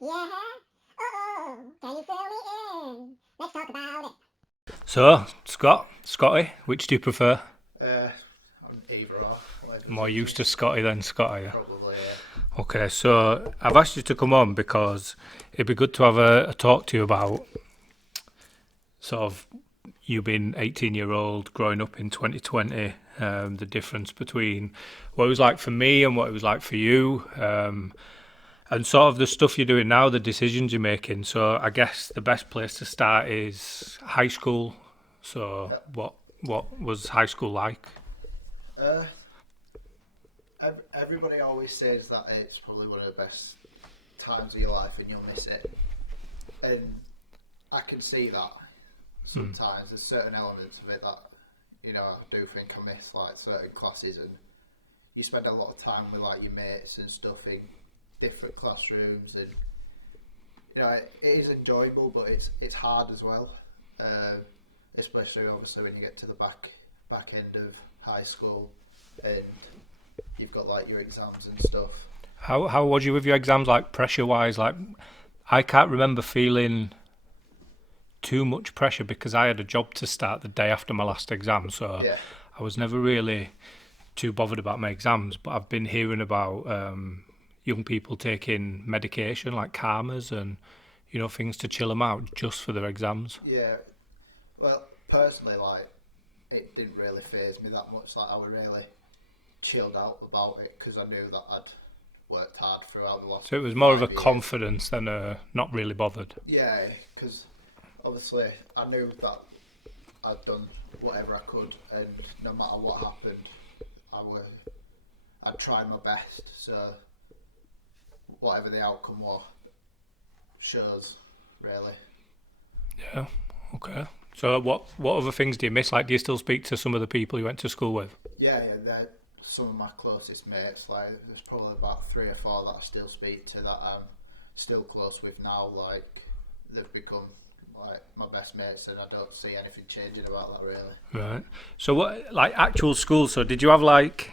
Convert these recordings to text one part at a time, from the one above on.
Yeah. Oh, can you fill me in? Let's talk about it. So, Scotty, which do you prefer? I'm either or. Whatever's More used to easiest. Scotty than Scotty. Yeah? Probably, Okay, so I've asked you to come on because it'd be good to have a talk to you about sort of you being 18-year-old, growing up in 2020, the difference between what it was like for me and what it was like for you, and sort of the stuff you're doing now, the decisions you're making. So I guess the best place to start is high school. So yeah. what was high school like? Uh, Everybody always says that it's probably one of the best times of your life and you'll miss it. And I can see that sometimes. There's certain elements of it that, I do think I miss, like certain classes, and you spend a lot of time with like your mates and stuff in different classrooms, and it is enjoyable, but it's hard as well. Especially obviously when you get to the back end of high school and you've got like your exams and stuff. How was you with your exams, like pressure wise? Like I can't remember feeling too much pressure because I had a job to start the day after my last exam, so Yeah, I was never really too bothered about my exams. But I've been hearing about young people taking medication like calmers and things to chill them out just for their exams. yeah. Well, personally, like it didn't really faze me that much. Like I was really chilled out about it because I knew that I'd worked hard throughout the last So it was more of a 5 years. confidence than a not really bothered. Yeah, because obviously I knew that I'd done whatever I could, and no matter what happened, I'd try my best. So whatever the outcome was, shows really. Yeah. Okay. So what other things do you miss? Like, do you still speak to some of the people you went to school with? Yeah, they're some of my closest mates. Like there's probably about 3 or 4 that I still speak to that I'm still close with now. Like they've become like my best mates, and I don't see anything changing about that really. Right. So what, like actual school? So did you have like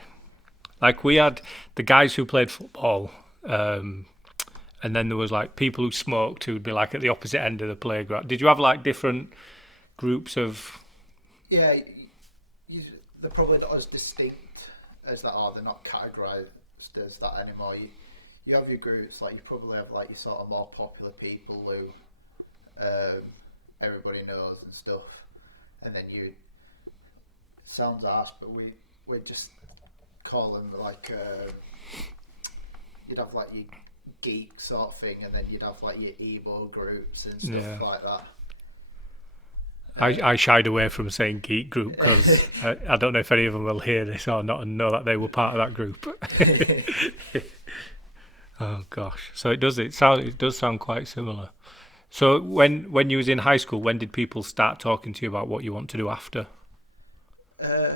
we had the guys who played football, and then there was like people who smoked who'd be like at the opposite end of the playground. Did you have like different groups of? Yeah, you, they're probably not as distinct as that are. They're not categorised as that anymore. You have your groups, like you probably have like your sort of more popular people who everybody knows and stuff, and then you sounds harsh, but we just call them like you'd have like your geek sort of thing, and then you'd have like your emo groups and stuff Yeah. like that. I shied away from saying geek group because I don't know if any of them will hear this or not and know that they were part of that group. Oh gosh, so it does sound quite similar. So when you was in high school, when did people start talking to you about what you want to do after? Uh,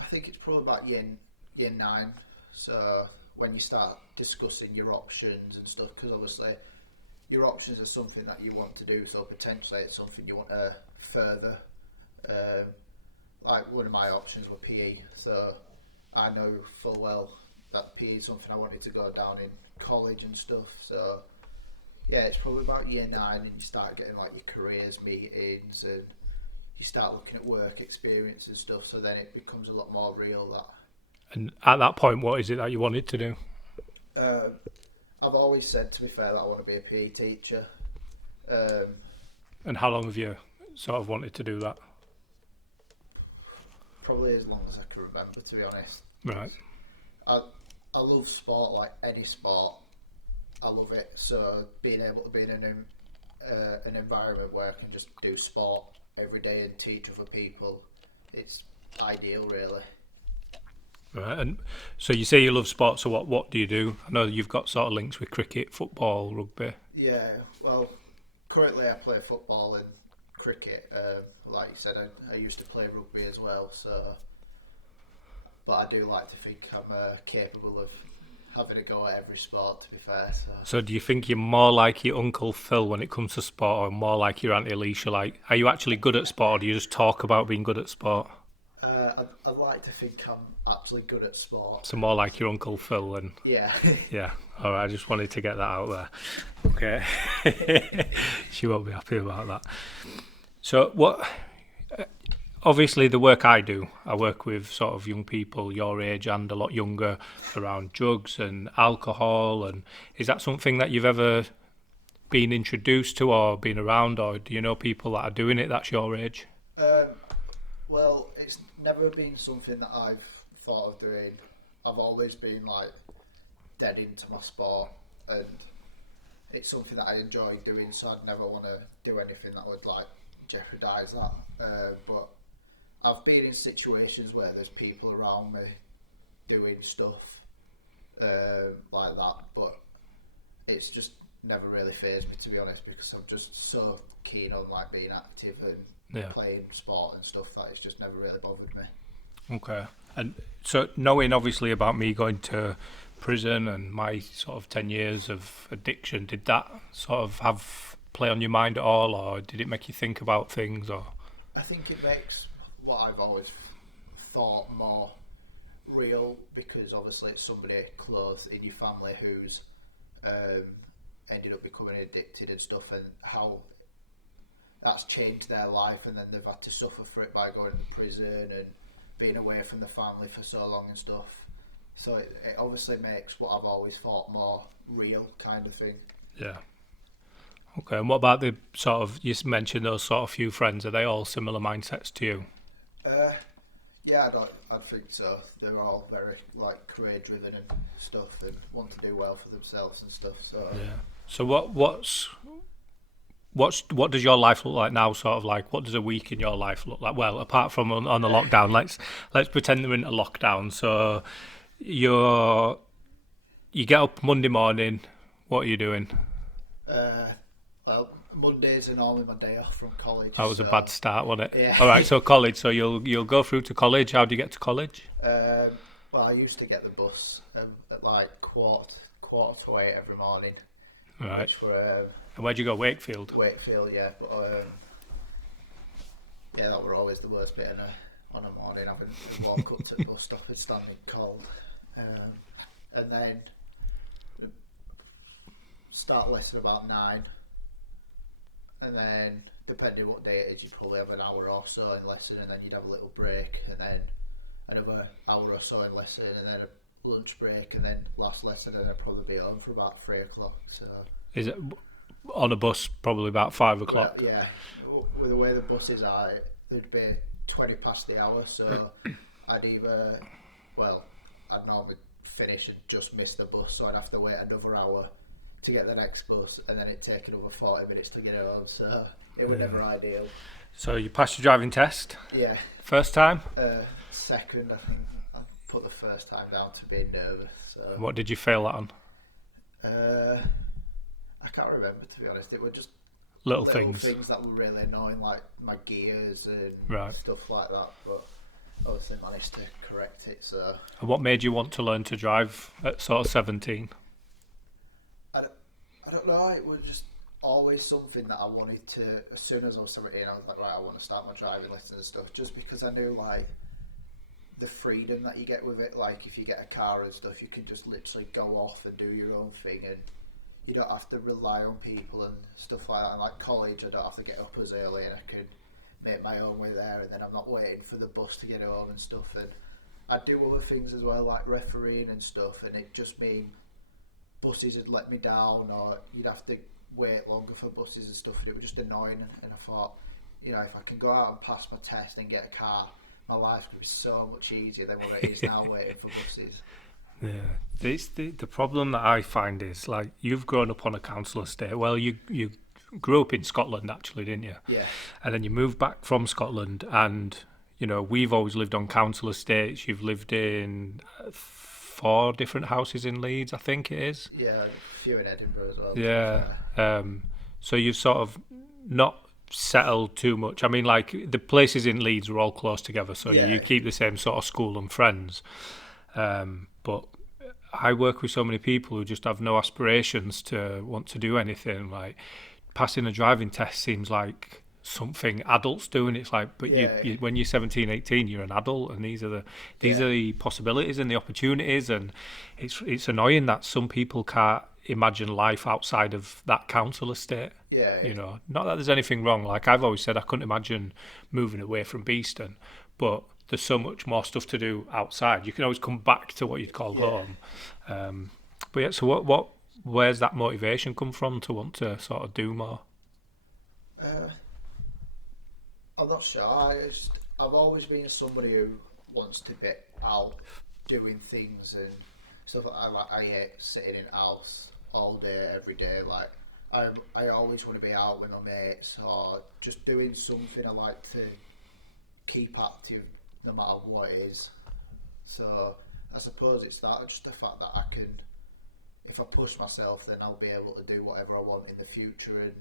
I think it's probably about year 9. So when you start discussing your options and stuff, because obviously your options are something that you want to do. So potentially it's something you want to further. Um, like one of my options were PE. So I know full well that PE is something I wanted to go down in college and stuff. So yeah, it's probably about year 9, and you start getting like your careers meetings, and you start looking at work experience and stuff. So then it becomes a lot more real that And at that point, what is it that you wanted to do? Um, I've always said, to be fair, that I want to be a PE teacher. Um, And how long have you sort of wanted to do that? Probably as long as I can remember, to be honest. Right. I I love sport, like any sport. I love it. So being able to be in an environment where I can just do sport every day and teach other people, it's ideal, really. Right. And so you say you love sports. So what do you do? I know you've got sort of links with cricket, football, rugby. Yeah. Well, currently I play football and cricket. Like you said, I used to play rugby as well. So, but I do like to think I'm capable of having a go at every sport. To be fair, so So do you think you're more like your Uncle Phil when it comes to sport, or more like your Auntie Alicia? Like, are you actually good at sport, or do you just talk about being good at sport? I'd like to think I'm actually good at sport. So more like your Uncle Phil and Yeah. yeah. All right, I just wanted to get that out there. Okay. She won't be happy about that. So what? Obviously, the work I do, I work with sort of young people your age and a lot younger around drugs and alcohol. And is that something that you've ever been introduced to or been around, or do you know people that are doing it that's your age? Well, it's never been something that I've thought of doing. I've always been like dead into my sport, and it's something that I enjoy doing. So I'd never want to do anything that would like jeopardise that. But I've been in situations where there's people around me doing stuff like that, but it's just never really fazed me, to be honest, because I'm just so keen on like being active and playing sport and stuff that it's just never really bothered me. Okay. And so knowing obviously about me going to prison and my sort of 10 years of addiction, did that sort of have play on your mind at all, or did it make you think about things? Or I think it makes what I've always thought more real, because obviously it's somebody close in your family who's ended up becoming addicted and stuff, and how that's changed their life, and then they've had to suffer for it by going to prison and being away from the family for so long and stuff. So it obviously makes what I've always thought more real, kind of thing. yeah. Okay. And what about the sort of, you mentioned those sort of few friends, are they all similar mindsets to you? Yeah, I'd think so. They're all very like career driven and stuff, and want to do well for themselves and stuff. So Yeah. So what does your life look like now? Sort of like, what does a week in your life look like? Well, apart from on the lockdown, let's pretend we're into lockdown. So you get up Monday morning. What are you doing? Well, Mondays are normally my day off from college. That was a bad start, wasn't it? Yeah. All right. So college. So you'll go through to college. How do you get to college? Well, I used to get the bus at like quarter to 8 every morning. Right. Which were And where'd you go? Wakefield. Wakefield, yeah. But yeah, that were always the worst bit on a morning, having to walk up to the bus stop and standing cold. And then start lesson about 9. And then, depending what day it is, you probably have an hour or so in lesson, and then you'd have a little break, and then another hour or so in lesson, and then a lunch break, and then last lesson, and I'd probably be home for about 3 o'clock. So Is it on a bus? Probably about 5 o'clock. yeah, with the way the buses are, there'd be 20 past the hour, so I'd normally finish and just miss the bus, so I'd have to wait another hour to get the next bus, and then it'd take another 40 minutes to get home, so it was never ideal. So you passed your driving test Yeah, first time. second, I think I put the first time down to being nervous. So What did you fail that on? I can't remember, to be honest. It were just Little little things. that were really annoying, like my gears and Right. stuff like that, but obviously managed to correct it. So And what made you want to learn to drive at sort of 17? I don't know, it was just always something that I wanted to. As soon as I was 17, I was like, right, I want to start my driving lessons and stuff, just because I knew like the freedom that you get with it. Like if you get a car and stuff, you can just literally go off and do your own thing, and you don't have to rely on people and stuff like that. And like college, I don't have to get up as early, and I can make my own way there, and then I'm not waiting for the bus to get home and stuff. And I do other things as well, like refereeing and stuff, and it just mean buses had let me down, or you'd have to wait longer for buses and stuff, and it was just annoying. And I thought, you know, if I can go out and pass my test and get a car, my life's going to be so much easier than what it is now waiting for buses. Yeah, the problem that I find is like you've grown up on a council estate. Well, you grew up in Scotland actually, didn't you? Yeah. And then you moved back from Scotland, and you know we've always lived on council estates. You've lived in 4 different houses in Leeds, I think it is. Yeah, a few in Edinburgh as well. Yeah. So you've sort of not settled too much. I mean, like the places in Leeds are all close together, so Yeah. you keep the same sort of school and friends. But I work with so many people who just have no aspirations to want to do anything. Like passing a driving test seems like something adults do, and it's like, but Yeah. you when you're 17, 18, you're an adult, and these are the possibilities and the opportunities, and it's annoying that some people can't imagine life outside of that council estate. Yeah. You know, not that there's anything wrong. Like I've always said, I couldn't imagine moving away from Beeston, but there's so much more stuff to do outside. You can always come back to what you'd call home. But yeah, so where's that motivation come from to want to sort of do more? I'm not sure. I've always been somebody who wants to be out doing things and stuff. I hate sitting in house all day, every day. Like I always want to be out with my mates or just doing something. I like to keep active no matter what it is. So I suppose it's that, just the fact that I can, if I push myself, then I'll be able to do whatever I want in the future and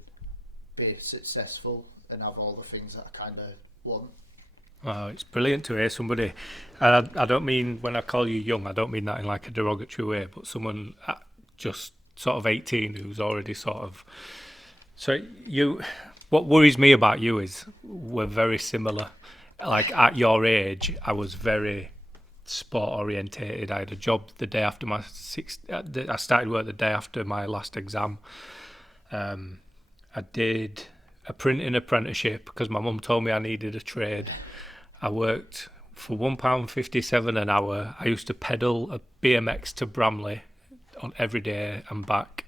be successful and have all the things that I kind of want. Wow, it's brilliant to hear somebody. And I don't mean, when I call you young, I don't mean that in like a derogatory way, but someone just sort of 18 who's already sort of. So what worries me about you is we're very similar. Like at your age, I was very sport orientated. I had a job the day after I started work the day after my last exam. I did a printing apprenticeship because my mum told me I needed a trade. I worked for £1.57 an hour. I used to pedal a BMX to Bramley on every day and back.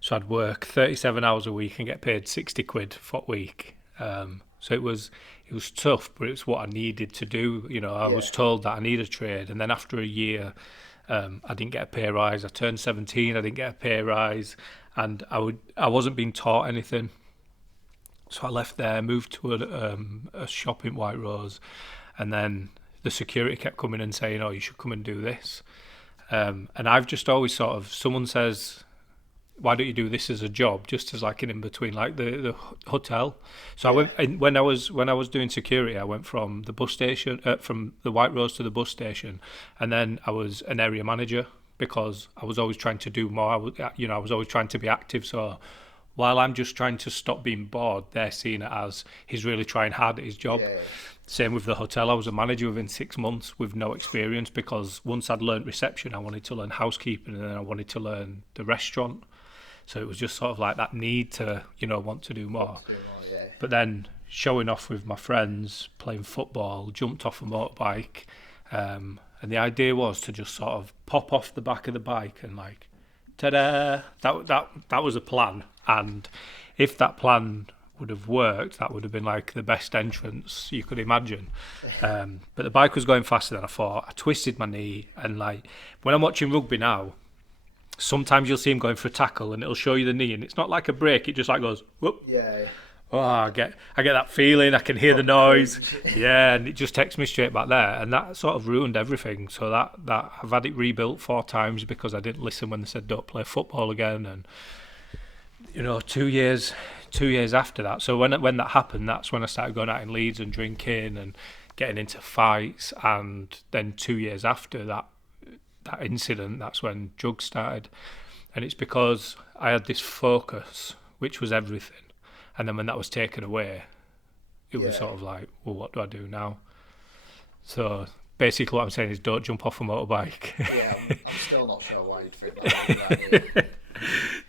So I'd work 37 hours a week and get paid 60 quid for a week. So it was tough, but it's what I needed to do. You know, I was told that I need a trade, and then after a year, I didn't get a pay rise. I turned 17, I didn't get a pay rise, and I wasn't being taught anything. So I left there, moved to a shop in White Rose, and then the security kept coming and saying, "Oh, you should come and do this." And I've just always sort of, someone says, "Why don't you do this as a job?" Just as like an in between, like the hotel. So I went when I was doing security. I went from the bus station, from the White Rose to the bus station, and then I was an area manager because I was always trying to do more. I was always trying to be active. So while I'm just trying to stop being bored, they're seeing it as he's really trying hard at his job. Yeah. Same with the hotel. I was a manager within 6 months with no experience because once I'd learned reception, I wanted to learn housekeeping, and then I wanted to learn the restaurant. So it was just sort of like that need to, want to do more. But then showing off with my friends, playing football, jumped off a motorbike. And the idea was to just sort of pop off the back of the bike and like, ta-da! That was a plan. And if that plan would have worked, that would have been like the best entrance you could imagine. But the bike was going faster than I thought. I twisted my knee, and like when I'm watching rugby now, sometimes you'll see him going for a tackle and it'll show you the knee, and it's not like a break, it just like goes whoop. Yeah. Oh, I get that feeling, I can hear the noise. Yeah, and it just takes me straight back there, and that sort of ruined everything. So that I've had it rebuilt 4 times because I didn't listen when they said don't play football again. And 2 years after that, so when that happened, that's when I started going out in Leeds and drinking and getting into fights. And then 2 years after that incident, that's when drugs started. And it's because I had this focus, which was everything. And then when that was taken away, it was sort of like, well, what do I do now? So basically what I'm saying is don't jump off a motorbike. Yeah, I'm still not sure why you'd think that.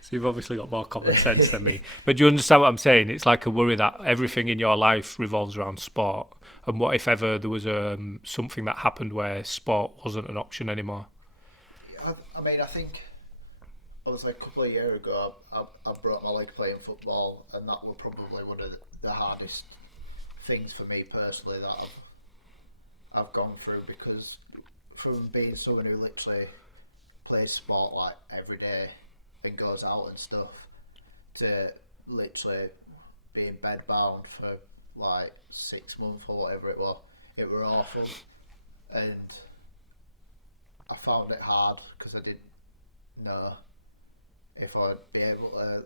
So you've obviously got more common sense than me. But do you understand what I'm saying? It's like a worry that everything in your life revolves around sport. And what if ever there was something that happened where sport wasn't an option anymore? I mean, I think obviously a couple of years ago, I broke my leg playing football, and that was probably one of the hardest things for me personally that I've gone through, because from being someone who literally plays sport like every day and goes out and stuff, to literally being bedbound for like 6 months or whatever it were awful. And I found it hard because I didn't know if I'd be able to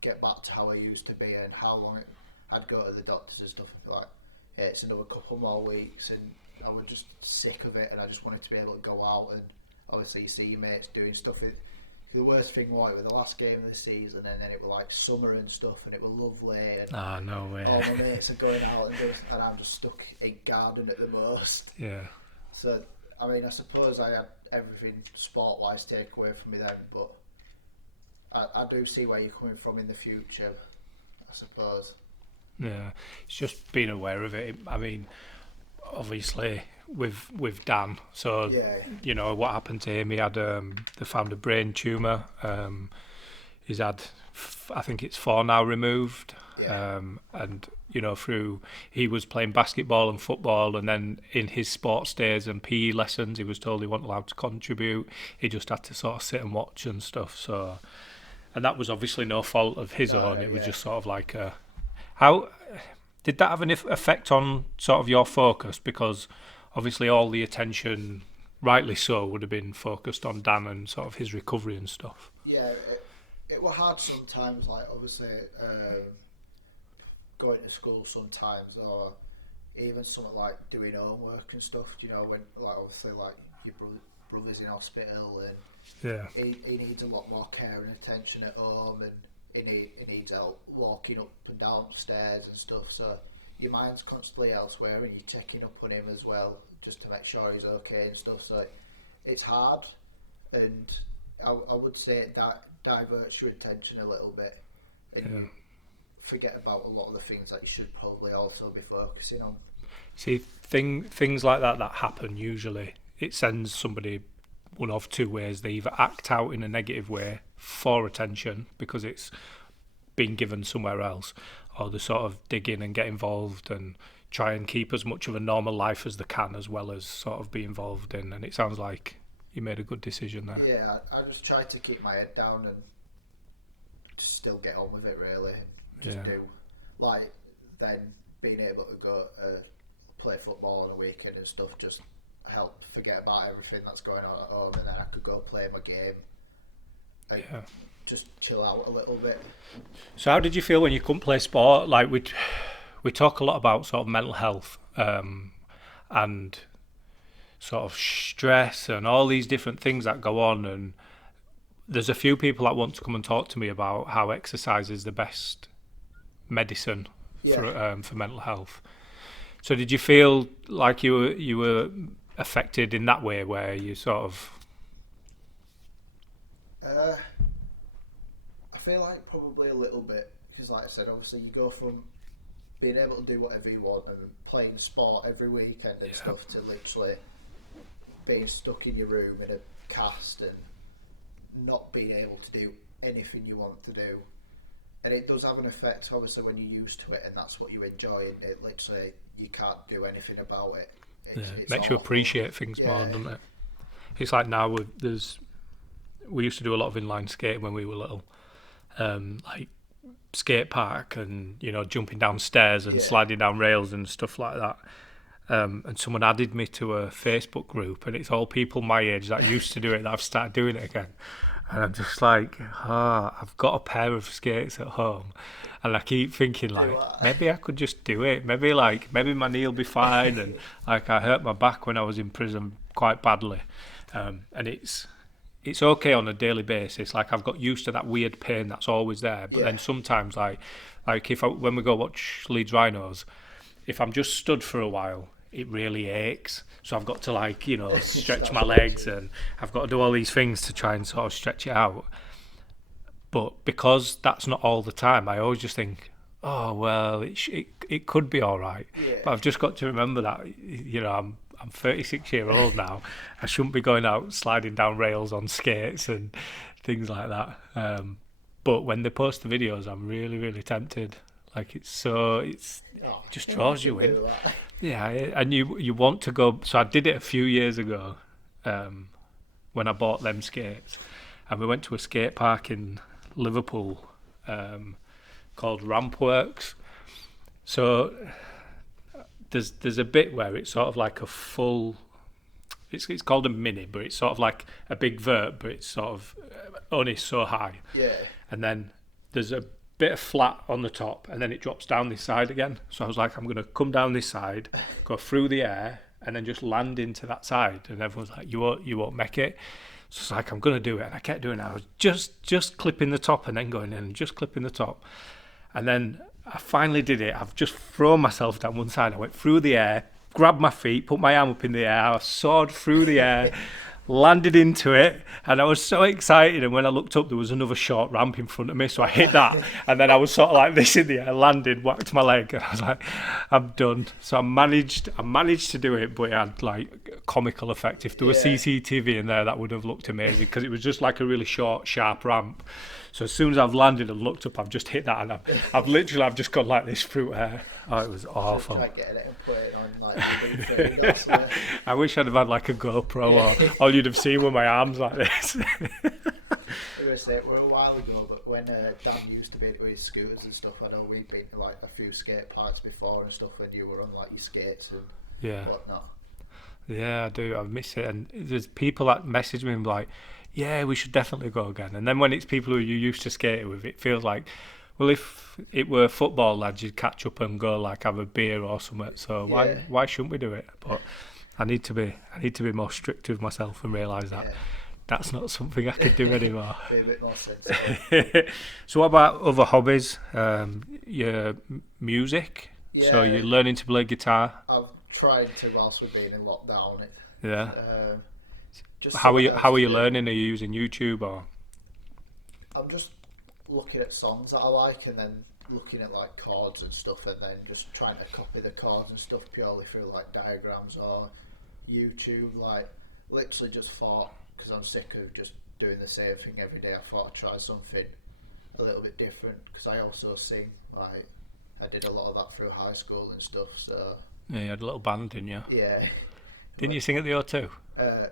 get back to how I used to be and how long I'd go to the doctors and stuff. I'd be like, hey, it's another couple more weeks, and I was just sick of it, and I just wanted to be able to go out. And obviously you see your mates doing stuff the worst thing was it was the last game of the season, and then it was like summer and stuff, and it was lovely. And Ah, no way. all my mates are going out, and I'm just stuck in garden at the most. Yeah. So, I mean, I suppose I had everything sport-wise take away from me then, but I do see where you're coming from in the future, I suppose. Yeah, it's just being aware of it. I mean, obviously with Dan, so Yeah. you know what happened to him. He had they found a brain tumor. He's had, I think it's 4 now removed. Yeah. And you know, he was playing basketball and football, and then in his sports days and PE lessons, he was told he wasn't allowed to contribute. He just had to sort of sit and watch and stuff. So, and that was obviously no fault of his own. It was just sort of like a. How did that have an effect on sort of your focus? Because obviously all the attention, rightly so, would have been focused on Dan and sort of his recovery and stuff. Yeah, it was hard sometimes, like obviously going to school sometimes, or even something like doing homework and stuff, you know, when like obviously like your brother's in hospital and Yeah. he needs a lot more care and attention at home, and he needs help walking up and down stairs and stuff, so your mind's constantly elsewhere and you're checking up on him as well just to make sure he's okay and stuff, so it's hard, and I would say it diverts your attention a little bit, and you forget about a lot of the things that you should probably also be focusing on. See, things like that happen usually. It sends somebody one of two ways. They either act out in a negative way for attention because it's been given somewhere else, or they sort of dig in and get involved and try and keep as much of a normal life as they can, as well as sort of be involved in. And it sounds like you made a good decision there. Yeah, I just try to keep my head down and just still get on with it, really. Just do. Like, then being able to go play football on a weekend and stuff just helped forget about everything that's going on at home, and then I could go play my game and just chill out a little bit. So how did you feel when you couldn't play sport? Like we talk a lot about sort of mental health and sort of stress and all these different things that go on, and there's a few people that want to come and talk to me about how exercise is the best medicine for mental health. So did you feel like you were affected in that way, where you sort of I feel like probably a little bit, because like I said, obviously you go from being able to do whatever you want and playing sport every weekend and stuff to literally being stuck in your room in a cast and not being able to do anything you want to do. And it does have an effect, obviously, when you're used to it and that's what you enjoy, and it literally you can't do anything about it. It's makes you awful. appreciate things more, doesn't it? It's like now we used to do a lot of inline skating when we were little, like skate park and, you know, jumping down stairs and sliding down rails and stuff like that. And someone added me to a Facebook group, and it's all people my age that used to do it that have started doing it again. And I'm just like, I've got a pair of skates at home, and I keep thinking like, maybe I could just do it. Maybe my knee will be fine. And like, I hurt my back when I was in prison quite badly, and it's okay on a daily basis. Like, I've got used to that weird pain that's always there. But then sometimes, like when we go watch Leeds Rhinos, if I'm just stood for a while, it really aches. So I've got to, like, you know, stretch my legs, and I've got to do all these things to try and sort of stretch it out. But because that's not all the time, I always just think, oh, well, it could be all right. Yeah. But I've just got to remember that, you know, I'm 36 years old now. I shouldn't be going out sliding down rails on skates and things like that. But when they post the videos, I'm really, really tempted. Like, it just draws you in. Yeah, and you want to go. So I did it a few years ago when I bought them skates, and we went to a skate park in Liverpool called Rampworks. So there's a bit where it's sort of like a full. It's called a mini, but it's sort of like a big vert, but it's sort of only so high. Yeah. And then there's a bit of flat on the top, and then it drops down this side again. So I was like, I'm going to come down this side, go through the air, and then just land into that side. And everyone's like, you won't make it. So it's like, I'm going to do it. And I kept doing it. I was just clipping the top and then going in and just clipping the top. And then I finally did it. I've just thrown myself down one side. I went through the air, grabbed my feet, put my arm up in the air. I soared through the air, landed into it, and I was so excited. And when I looked up, there was another short ramp in front of me, so I hit that, and then I was sort of like this in the air, landed, whacked my leg, and I was like, I'm done. So I managed to do it, but it had like comical effect. If there was CCTV in there, that would have looked amazing, because it was just like a really short, sharp ramp. So as soon as I've landed and looked up, I've just hit that, and I've just gone like this through air. Oh, it was awful. Try getting it and put it on like YouTube or something. I wish I'd have had like a GoPro, or all you'd have seen were my arms like this. It were a while ago, but when Dan used to be into his scooters and stuff, I know we'd been to like a few skate parks before and stuff, and you were on like your skates and whatnot. Yeah, I do. I miss it. And there's people that message me and be like, yeah, we should definitely go again. And then when it's people who you used to skate with, it feels like, well, if it were football lads, you'd catch up and go like have a beer or something. So why shouldn't we do it? But I need to be more strict with myself and realise that that's not something I could do anymore. Be a bit more sensible. So what about other hobbies? Your music? Yeah. So you're learning to play guitar? I've tried to whilst we've been in lockdown. Yeah. Just How are you learning? Are you using YouTube or? I'm just looking at songs that I like and then looking at like chords and stuff, and then just trying to copy the chords and stuff purely through like diagrams or YouTube. Like literally just thought, because I'm sick of just doing the same thing every day, I thought I'd try something a little bit different, because I also sing. Like I did a lot of that through high school and stuff, so Yeah, you had a little band, didn't you? yeah. Didn't you sing at the O2?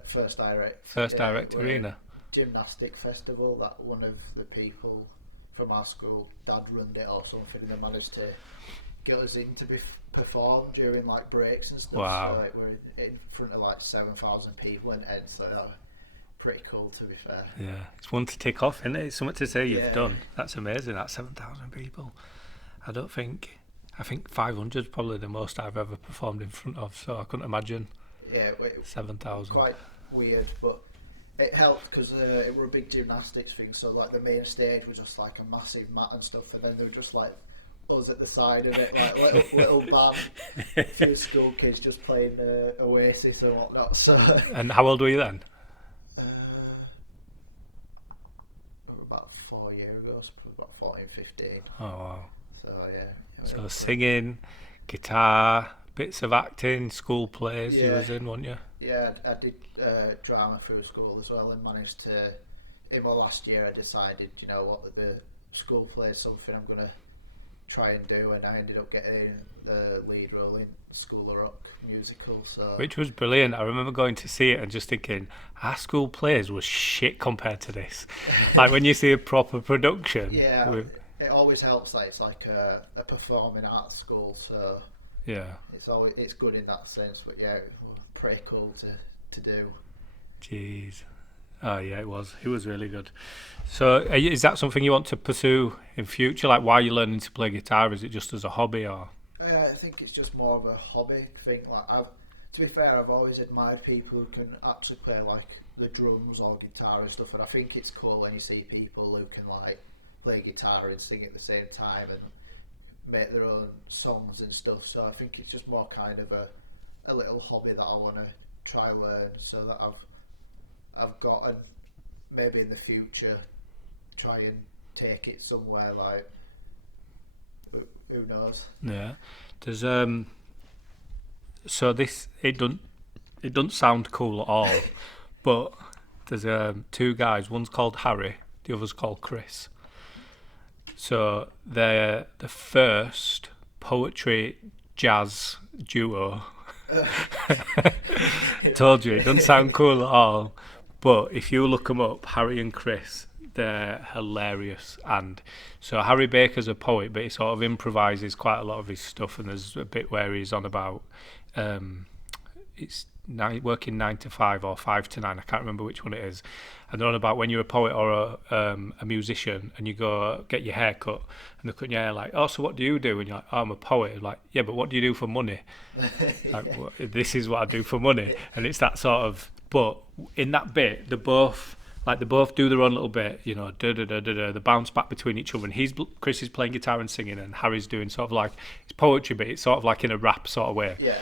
First Direct. First Direct Arena. Gymnastic festival that one of the people from our school, Dad runned it or something, and they managed to get us in to perform during like breaks and stuff. Wow. So like, we're in front of like 7,000 people and Ed, so that was pretty cool, to be fair. Yeah, it's one to tick off, isn't it? It's something to say you've Yeah. done. That's amazing. That's 7,000 people. I think 500 is probably the most I've ever performed in front of, so I couldn't imagine Yeah, 7,000. quite weird, but it helped because it were a big gymnastics thing. So like the main stage was just like a massive mat and stuff, and then there were just like us at the side of it, like little band, a few school kids just playing Oasis and whatnot. So And how old were you then? about 4 years ago, so about 14, 15. Oh, wow. So yeah. So singing, guitar, bits of acting, school plays you Yeah. was in, weren't you? Yeah, I did drama through school as well, and managed to. In my last year, I decided, you know what, the school play is something I'm gonna try and do, and I ended up getting the lead role in School of Rock musical. So Which was brilliant. I remember going to see it and just thinking, our school plays was shit compared to this. Like when you see a proper production. yeah, it always helps that it's like a performing arts school, so Yeah. it's good in that sense. But yeah, it was pretty cool to do. Jeez. Oh yeah, it was. It was really good. So, is that something you want to pursue in future? Like, why are you learning to play guitar? Is it just as a hobby, or? I think it's just more of a hobby thing. Like to be fair, I've always admired people who can actually play like the drums or guitar and stuff, and I think it's cool when you see people who can like play guitar and sing at the same time and make their own songs and stuff. So I think it's just more kind of a little hobby that I want to try learn, so that I've got, and maybe in the future try and take it somewhere, like who knows. Yeah. There's so this it doesn't sound cool at all, but there's two guys. One's called Harry, the other's called Chris. So they're the first poetry jazz duo. Told you, it doesn't sound cool at all, but if you look them up, Harry and Chris, they're hilarious. And so Harry Baker's a poet, but he sort of improvises quite a lot of his stuff, and there's a bit where he's on about working 9 to 5 or 5 to 9, I can't remember which one it is, and they're on about when you're a poet or a musician and you go get your hair cut and they're cutting your hair, like, oh, so what do you do? And you're like, oh, I'm a poet. Like, yeah, but what do you do for money? Like, this is what I do for money. And it's that sort of but in that bit, they both do their own little bit, you know, they bounce back between each other, and Chris is playing guitar and singing, and Harry's doing sort of like, it's poetry, but it's sort of like in a rap sort of way. Yeah.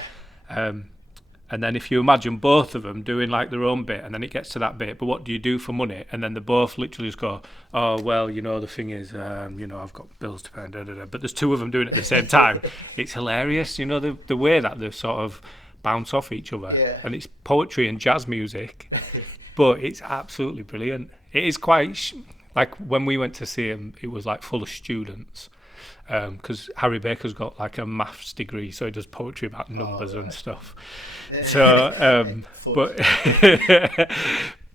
And then if you imagine both of them doing like their own bit, and then it gets to that bit, but what do you do for money? And then they both literally just go, oh, well, you know, the thing is, you know, I've got bills to pay, but there's two of them doing it at the same time. It's hilarious, you know, the way that they sort of bounce off each other. Yeah. And it's poetry and jazz music, but it's absolutely brilliant. It is quite, like when we went to see him, it was like full of students. Because Harry Baker's got like a maths degree, so he does poetry about numbers and stuff. So,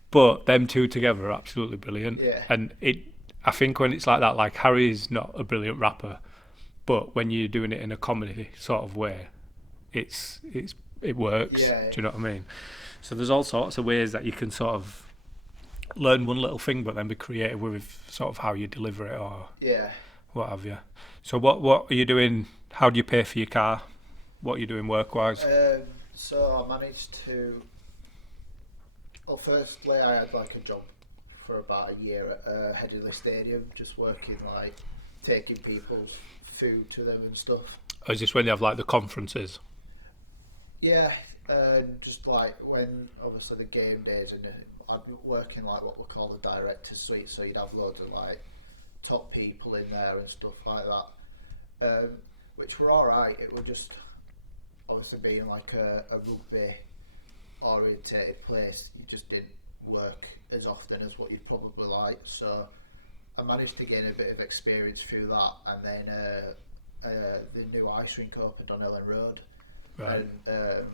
but them two together are absolutely brilliant. Yeah. And I think when it's like that, like Harry's not a brilliant rapper, but when you're doing it in a comedy sort of way, it works. Yeah. Do you know what I mean? So there's all sorts of ways that you can sort of learn one little thing, but then be creative with sort of how you deliver it or what have you. So what are you doing? How do you pay for your car? What are you doing work-wise? So I managed to. Well, firstly, I had like a job for about a year at Headingley Stadium, just working like taking people's food to them and stuff. Or is this when you have like the conferences? Yeah, just like when obviously the game days, and I'd work in like what we call the director's suite, so you'd have loads of like top people in there and stuff like that, which were alright. It would just obviously being like a rugby orientated place, you just didn't work as often as what you'd probably like. So I managed to gain a bit of experience through that, and then the new ice rink opened on Ellen Road, Right. and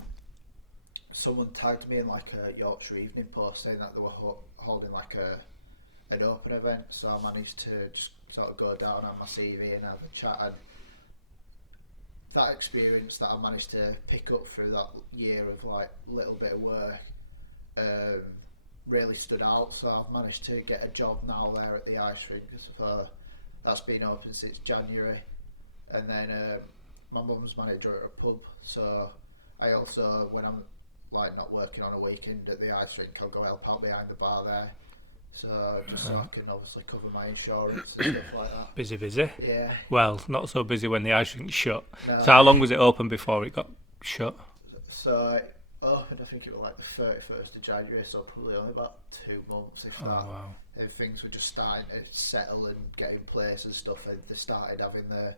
someone tagged me in like a Yorkshire Evening Post saying that they were holding like an open event, so I managed to just sort of go down on my CV and have a chat, and that experience that I managed to pick up through that year of like little bit of work really stood out. So I've managed to get a job now there at the ice rink. So that's been open since January, and then my mum's manager at a pub, so I also, when I'm like not working on a weekend at the ice rink, I'll go help out behind the bar there, so just so I can obviously cover my insurance and stuff like that. Busy. Yeah. Well, not so busy when the ice rink's shut. No. So how long was it open before it got shut? So it opened, I think it was like the 31st of January, so probably only about 2 months, if that. Wow. And things were just starting to settle and get in place and stuff, and they started having the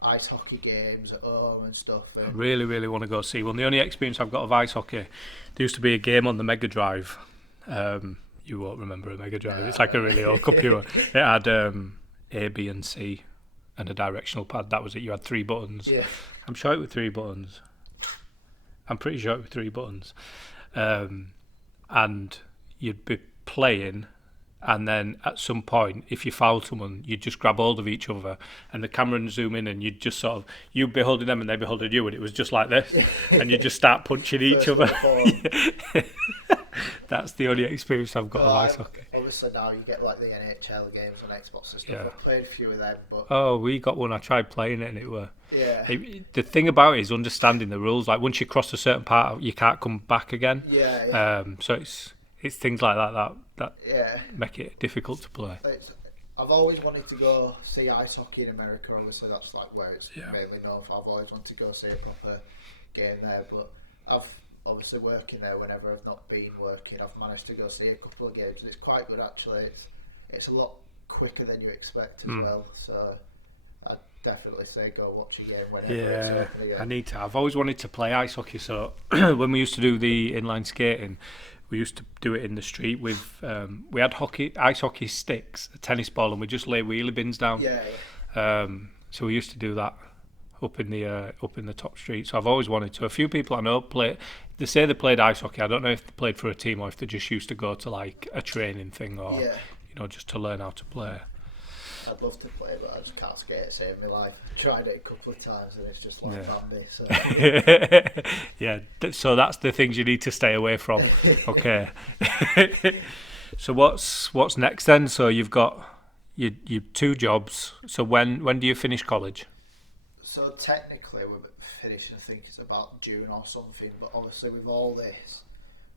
ice hockey games at home and stuff. I And really, really want to go see one. The only experience I've got of ice hockey, there used to be a game on the Mega Drive. You won't remember a Mega Drive. It's like a really old computer. It had A, B, and C, and a directional pad. That was it. You had 3 buttons. yeah, I'm sure it was 3 buttons. I'm pretty sure it was 3 buttons. And you'd be playing, and then at some point, if you fouled someone, you'd just grab hold of each other, and the camera would zoom in, and you'd just sort of, you'd be holding them and they'd be holding you, and it was just like this, and you'd just start punching each First other. before. That's the only experience I've got of ice hockey. Obviously now you get like the NHL games on Xbox and stuff. Yeah. I've played a few of them, but Oh, we got one. I tried playing it, and it were. yeah, The thing about it is understanding the rules. Like once you cross a certain part, you can't come back again. yeah, So it's things like that yeah. make it difficult to play. I've always wanted to go see ice hockey in America. Obviously, that's like where it's Yeah. mainly known for. I've always wanted to go see a proper game there, but I've obviously working there whenever I've not been working. I've managed to go see a couple of games, and it's quite good actually. It's a lot quicker than you expect as well. So I'd definitely say go watch a game whenever it's Yeah, open again. I need to. I've always wanted to play ice hockey. So when we used to do the inline skating, we used to do it in the street with. We had ice hockey sticks, a tennis ball, and we just lay wheelie bins down. Yeah, So we used to do that up in the top street. So I've always wanted to. A few people I know play. They say they played ice hockey. I don't know if they played for a team or if they just used to go to like a training thing or yeah. just to learn how to play. I'd love to play, but I just can't skate to save my life. Tried it a couple of times, and it's just like Yeah. Bambi. So Yeah. So that's the things you need to stay away from. Okay. So what's next then? So you've got your 2 jobs. So when do you finish college? So technically we're finishing, I think it's about June or something, but obviously with all this,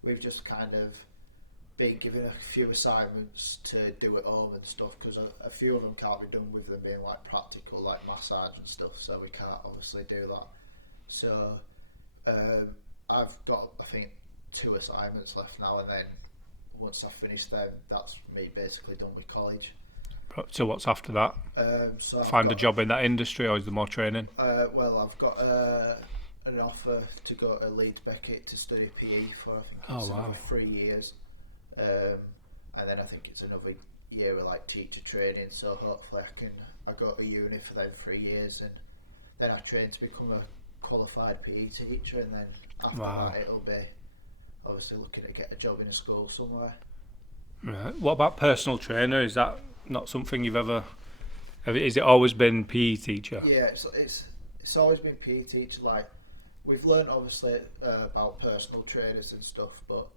we've just kind of been given a few assignments to do at home and stuff, because a few of them can't be done with them being like practical, like massage and stuff, so we can't obviously do that. So I've got, I think, 2 assignments left now, and then once I finish them, that's me basically done with college. So what's after that? So I've Find a got- job in that industry, or is there more training? Well, I've got an offer to go to Leeds Beckett to study PE for, I think it's Oh, wow. another 3 years, and then I think it's another year of like teacher training. So hopefully I go to uni for them 3 years, and then I train to become a qualified PE teacher, and then after Wow. that it'll be obviously looking to get a job in a school somewhere. Right. What about personal trainer? Is that not something you've ever? Is it always been PE teacher? Yeah, it's always been PE teacher. Like, we've learned obviously about personal trainers and stuff, but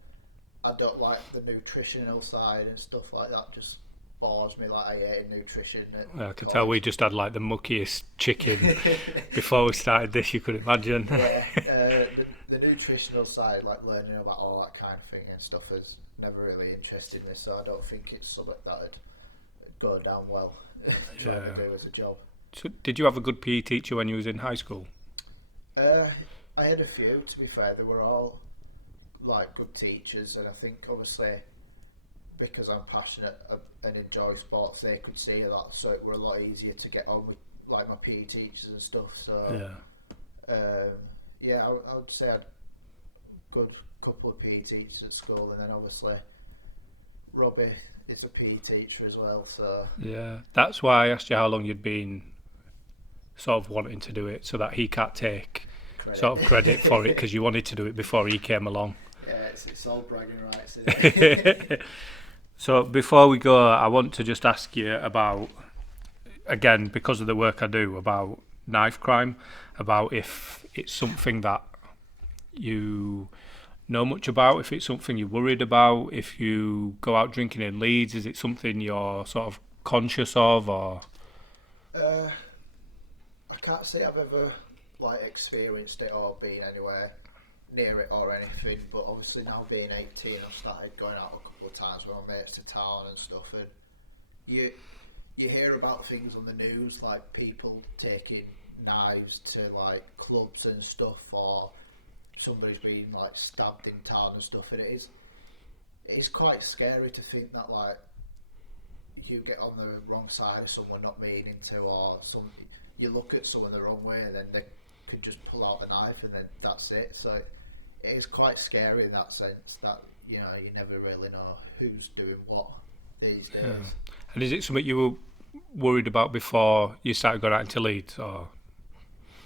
I don't like the nutritional side and stuff like that. Just bores me. Like, I hate nutrition. I can tell we just had like the muckiest chicken before we started this. You could imagine. Yeah, the nutritional side, like learning about all that kind of thing and stuff, has never really interested me. So I don't think it's something that would go down well trying Yeah. to do as a job. So did you have a good PE teacher when you was in high school? I had a few, to be fair. They were all like good teachers, and I think obviously because I'm passionate and enjoy sports, they could see that, so it were a lot easier to get on with like my PE teachers and stuff. So I would say I had a good couple of PE teachers at school, and then obviously Robbie is a PE teacher as well. So Yeah, that's why I asked you how long you'd been sort of wanting to do it, so that he can't take credit. sort of credit for it, because you wanted to do it before he came along. Yeah, it's all bragging rights, isn't it? So before we go, I want to just ask you about, again, because of the work I do, about knife crime, about if it's something that you know much about, if it's something you're worried about, if you go out drinking in Leeds, is it something you're sort of conscious of, or? I can't say I've ever like experienced it or been anywhere near it or anything, but obviously now being 18, I've started going out a couple of times with my mates to town and stuff, and you hear about things on the news, like people taking knives to like clubs and stuff, or somebody's been like stabbed in town and stuff, and it's quite scary to think that like you get on the wrong side of someone not meaning to, or you look at someone the wrong way, and then they could just pull out a knife and then that's it. So it is quite scary in that sense, that you never really know who's doing what these days. Yeah. And is it something you were worried about before you started going out into Leeds, or?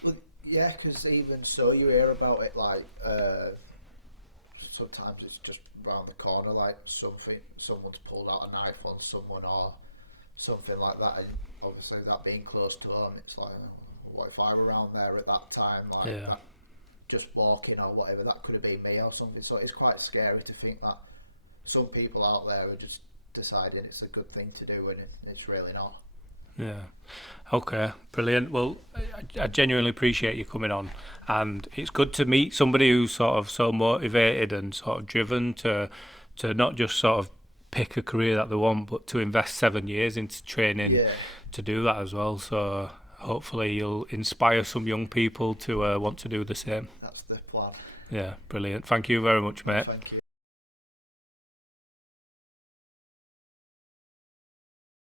Well, yeah, because even so, you hear about it like sometimes it's just round the corner, like someone's pulled out a knife on someone or something like that, and obviously that being close to home, it's like, what if I were around there at that time, like Yeah. that, just walking or whatever, that could have been me or something. So it's quite scary to think that some people out there are just deciding it's a good thing to do, and it's really not. Yeah. Okay, brilliant. Well, I genuinely appreciate you coming on, and it's good to meet somebody who's sort of so motivated and sort of driven to not just sort of pick a career that they want, but to invest 7 years into training Yeah, to do that as well. So hopefully you'll inspire some young people to want to do the same. that's the plan. Yeah, brilliant. Thank you very much, mate. Thank you.